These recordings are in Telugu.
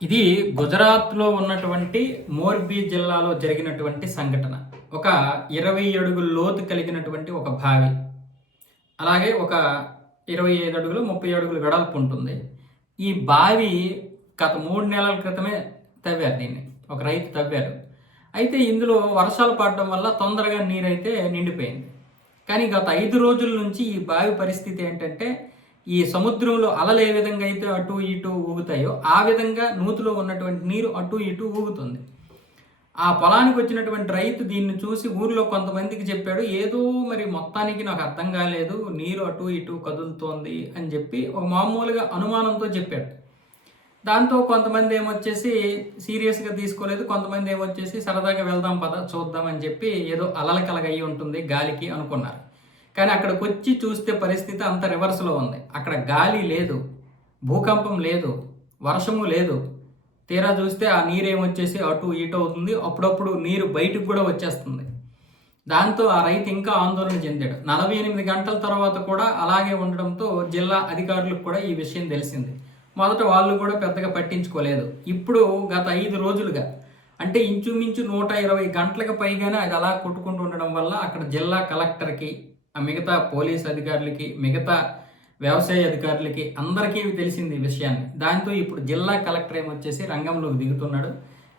ఇది గుజరాత్‌లో ఉన్నటువంటి మోర్బీ జిల్లాలో జరిగినటువంటి సంఘటన. ఒక 20 అడుగుల లోతు కలిగినటువంటి ఒక బావి. అలాగే ఒక 25 అడుగులు, 30 అడుగులు వెడల్పు ఉంటుంది. ఈ బావి గత 3 నెలల క్రితమే తవ్వారు దీన్ని. ఒక రైతు తవ్వారు. అయితే ఇందులో వర్షాలు పడడం వల్ల తొందరగా నీరైతే నిండిపోయింది. కానీ గత 5 రోజుల నుంచి ఈ బావి పరిస్థితి ఏంటంటే, ఈ సముద్రంలో అలలు ఏ విధంగా అయితే అటు ఇటు ఊగుతాయో ఆ విధంగా నూతిలో ఉన్నటువంటి నీరు అటు ఇటు ఊగుతుంది. ఆ పొలానికి వచ్చినటువంటి రైతు దీన్ని చూసి ఊర్లో కొంతమందికి చెప్పాడు. ఏదో మరి మొత్తానికి నాకు అర్థం కాలేదు, నీరు అటు ఇటు కదులుతోంది అని చెప్పి ఒక మామూలుగా అనుమానంతో చెప్పాడు. దాంతో కొంతమంది ఏమొచ్చేసి సీరియస్గా తీసుకోలేదు, కొంతమంది ఏమొచ్చేసి సరదాగా వెళ్దాం పద చూద్దాం అని చెప్పి ఏదో అలల కలగయి ఉంటుంది గాలికి అనుకున్నారు. కానీ అక్కడికి వచ్చి చూస్తే పరిస్థితి అంత రివర్స్లో ఉంది. అక్కడ గాలి లేదు, భూకంపం లేదు, వర్షము లేదు. తీరా చూస్తే ఆ నీరు ఏమొచ్చేసి అటు ఇటు అవుతుంది. అప్పుడప్పుడు నీరు బయటకు కూడా వచ్చేస్తుంది. దాంతో ఆ రైతు ఇంకా ఆందోళన చెందాడు. 48 గంటల తర్వాత కూడా అలాగే ఉండడంతో జిల్లా అధికారులకు కూడా ఈ విషయం తెలిసింది. మొదట వాళ్ళు కూడా పెద్దగా పట్టించుకోలేదు. ఇప్పుడు గత 5 రోజులుగా అంటే ఇంచుమించు 120 గంటలకు పైగానే అది అలా కొట్టుకుంటూ ఉండడం వల్ల అక్కడ జిల్లా కలెక్టర్కి, మిగతా పోలీస్ అధికారులకి, మిగతా వ్యవసాయ అధికారులకి అందరికీ తెలిసింది ఈ విషయాన్ని. దాంతో ఇప్పుడు జిల్లా కలెక్టర్ ఏమొచ్చేసి రంగంలోకి దిగుతున్నాడు.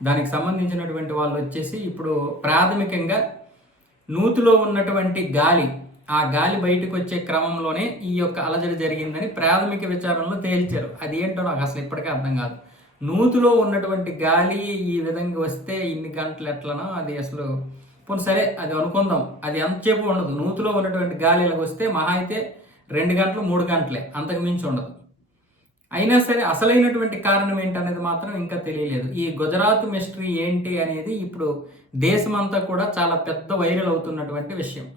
దానికి సంబంధించినటువంటి వాళ్ళు వచ్చేసి ఇప్పుడు ప్రాథమికంగా నూతిలో ఉన్నటువంటి గాలి, ఆ గాలి బయటకు వచ్చే క్రమంలోనే ఈ యొక్క అలజడి జరిగిందని ప్రాథమిక విచారణలో తేల్చారు. అది ఏంటో నాకు అసలు ఇప్పటికే అర్థం కాదు. నూతిలో ఉన్నటువంటి గాలి ఈ విధంగా వస్తే ఇన్ని గంటలు ఎట్లనో అది అసలు పోనీ సరే అది అనుకుందాం. అది ఎంతసేపు ఉండదు. నూతిలో ఉన్నటువంటి గాలి ఇలాగ వస్తే మహా అయితే 2 గంటలు 3 గంటలే, అంతకు మించి ఉండదు. అయినా సరే అసలైనటువంటి కారణం ఏంటనేది మాత్రం ఇంకా తెలియలేదు. ఈ గుజరాత్ మిస్టరీ ఏంటి అనేది ఇప్పుడు దేశమంతా కూడా చాలా పెద్ద వైరల్ అవుతున్నటువంటి విషయం.